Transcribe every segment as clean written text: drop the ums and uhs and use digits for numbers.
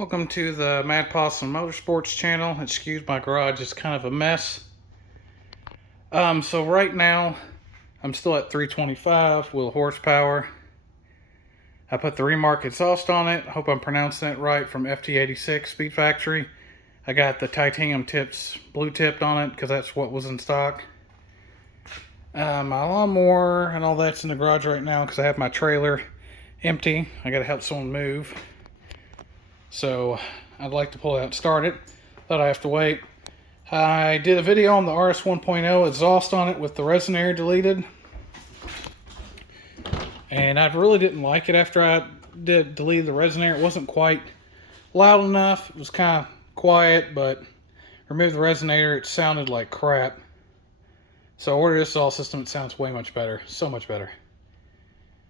Welcome to the Mad Possum Motorsports channel. Excuse my garage, it's kind of a mess. So right now, I'm still at 325 wheel horsepower. I put the Remark exhaust on it. I hope I'm pronouncing it right, from FT86 Speed Factory. I got the titanium tips blue tipped on it because that's what was in stock. My lawnmower and all that's in the garage right now because I have my trailer empty. I gotta help someone move. So I'd like to pull it out and start it. Thought I have to wait. I did a video on the RS 1.0 exhaust on it with the resonator deleted. And I really didn't like it after I did delete the resonator. It wasn't quite loud enough. It was kind of quiet, but removed the resonator, it sounded like crap. So I ordered this exhaust system. It sounds way much better. So much better.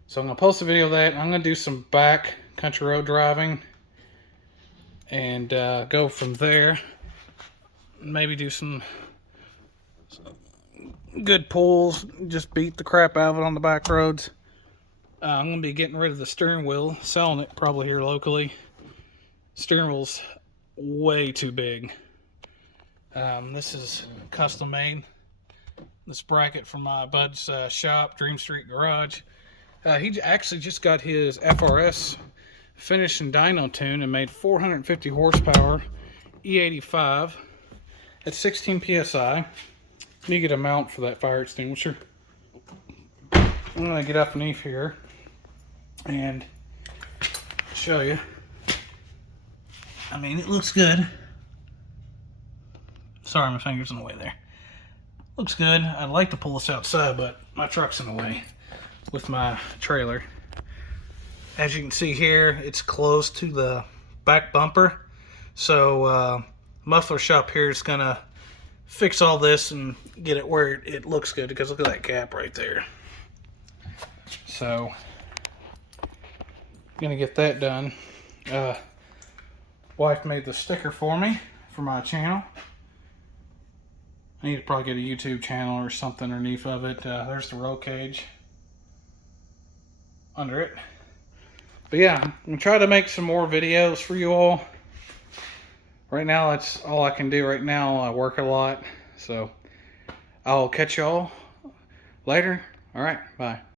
So I'm going to post a video of that. I'm going to do some back country road driving. And go from there. Maybe do some good pulls. Just beat the crap out of it on the back roads. I'm going to be getting rid of the steering wheel. Selling it probably here locally. Steering wheel's way too big. This is custom made. This bracket from my bud's shop, Dream Street Garage. He actually just got his FRS finished in dyno tune and made 450 horsepower E85 at 16 psi. You get a mount for that fire extinguisher. I'm going to get underneath here and show you. I mean, it looks good. Sorry, my finger's in the way there. Looks good. I'd like to pull this outside, but my truck's in the way with my trailer. As you can see here, it's close to the back bumper. So muffler shop here is gonna fix all this and get it where it looks good, because look at that gap right there. So gonna get that done. Wife made the sticker for me for my channel. I need to probably get a YouTube channel or something underneath of it. There's the roll cage under it. But yeah, I'm going to try to make some more videos for you all. Right now, that's all I can do right now. I work a lot. So I'll catch y'all later. All right, bye.